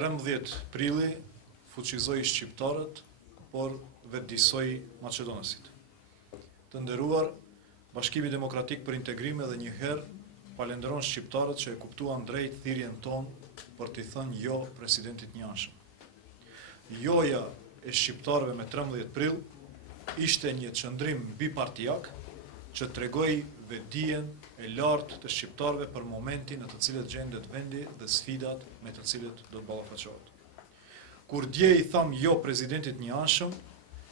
13 prilli fuqizoi shqiptarët, por vetëdijsoi maqedonasit. Të nderuar, Bashkimi Demokratik për Integrim edhe një herë falenderon shqiptarët që e kuptuan drejt thirrjen tonë për t'i thënë jo presidentit njëanshëm. Joja e shqiptarëve me 13 prill ishte një qëndrim bipartijak që tregoi vetdijen e lartë të shqiptarëve për momentin në të cilët gjendet vendi dhe sfidat me të cilët do të ballafaqohet. Kur dje i tham jo presidentit njëanshëm,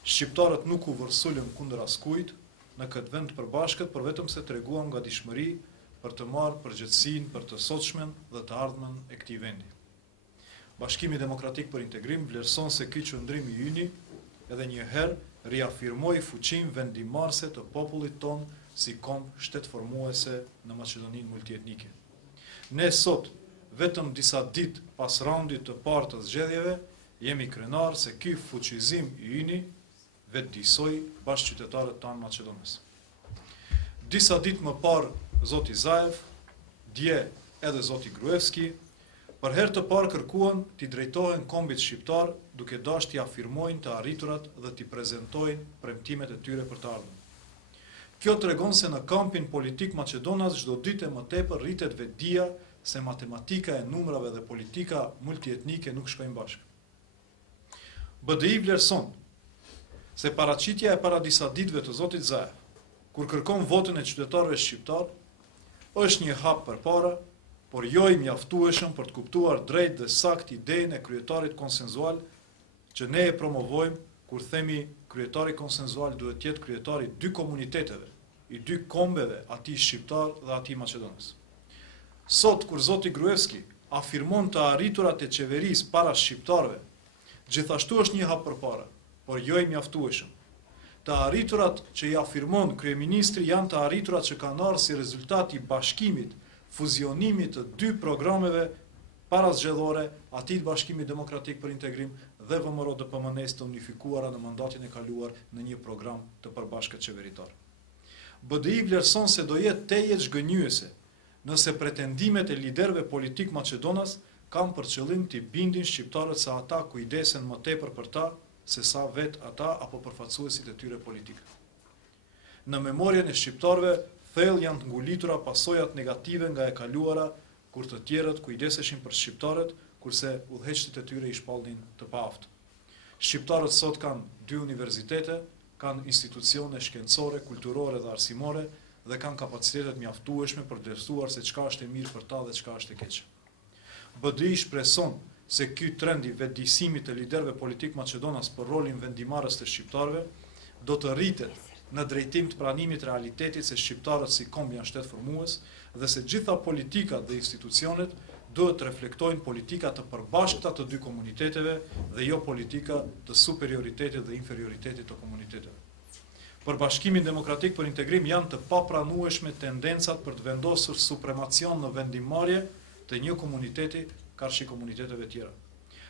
shqiptarët nuk u vërsulën kundër askujt në këtë vend përbashkët, por vetëm se treguan ngadishmëri për të marrë përgjegjësinë për të sotshmën dhe të ardhmen e këtij vendi. Bashkimi Demokratik për Integrim vlerëson se ky qëndrim i yni edhe një herë riafirmoi fuqinë vendimarrëse të popullit ton si kombë shtetformuese në Maqedoninë multietnike. Ne sot, vetëm disa ditë pas raundit të parë të zgjedhjeve, jemi krenar se ky fuqizim i yni vetëdijsoi bashkëqytetarët tanë Maqedonës. Disa ditë më parë, zoti Zaev, dje edhe zoti Gruevski, për herë të parë kërkuan t'i drejtohen kombit shqiptar duke dashur t'i afirmojnë të arriturat dhe t'i prezantojnë premtimet e tyre për të ardhmen. Kjo tregon se në kampin politik Maqedonas çdo ditë më tepër rritet vetdia se matematika e numrave dhe politika multietnike nuk shkojnë bashkë. BDI vlerëson se paraqitja e para disa ditëve të zotit Zaev, kur kërkon votën e qytetarëve shqiptar, është një hap përpara, por jo i mjaftueshëm për të kuptuar drejt dhe sakt idenë e kryetarit konsenzual që ne e promovojmë kur themi kryetari konsenzual duhet të jetë kryetari dy komuniteteve, i dy kombeve, atij shqiptar dhe atij maqedonës. Sot kur zoti Gruevski afirmon të arriturat e qeverisë para shqiptarëve, gjithashtu është një hap përpara, por jo i mjaftueshëm. Të arriturat që i afirmon kryeministri janë të arriturat që kanë ardhur si rezultat i bashkimit, fuzionimit të dy programeve parazgjedhore, atij të Bashkimit Demokratik për Integrim dhe VMRO-DPMN-s të unifikuara në mandatin e kaluar në një program të përbashkët qeveritar. BDI vlerëson se do jetë teje zhgënjyese nëse pretendimet e liderëve politik Maqedonas kanë për qëllim t'i bindin shqiptarët se ata kujdesen më tepër për ta se sa vet ata apo përfaqësuesit e tyre politikë. Në memorien e shqiptarëve thellë janë të ngulitura pasojat negative nga e kaluara kur të tjerët kujdeseshin për shqiptarët, kurse udhëheqësit e tyre i shpallnin të paaftë. Shqiptarët sot kanë 2 universitete, kanë institucione shkencore, kulturore dhe arsimore dhe kanë kapacitetet mjaftueshme për të vlerësuar se çka është e mirë për ta dhe çka është e keq. BDI shpreson se ky trend i vetëdijsimit të liderëve politik Maqedonas për rolin vendimarrës të shqiptarëve do të rritet në drejtim të pranimit realitetit se shqiptarët si komb janë shtetformues dhe se gjitha politikat dhe institucionet duhet të reflektojnë politika të përbashkëta të dy komuniteteve dhe jo politika të superioritetit dhe inferioritetit të komuniteteve. Për Bashkimin Demokratik për Integrim janë të papranueshme tendencat për të vendosur supremacion në vendimmarrje të një komuniteti karshi komuniteteve tjera.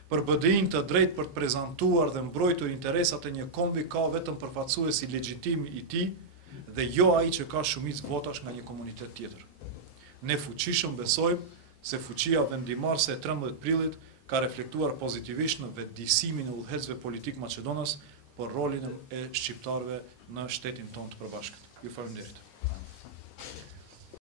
Për BDI-n të drejtë për të prezantuar dhe mbrojtur interesat e një kombi ka vetëm përfaqësuesi legjitim i tij dhe jo ai që ka shumicë votash nga një komunitet tjetër. Ne fuqishëm besojmë se fuqia vendimarrëse e 13 prillit ka reflektuar pozitivisht në vetëdijsimin e udhëheqësve politik Maqedonas për rolin e shqiptarëve në shtetin tonë të përbashkët. Ju falenderoj.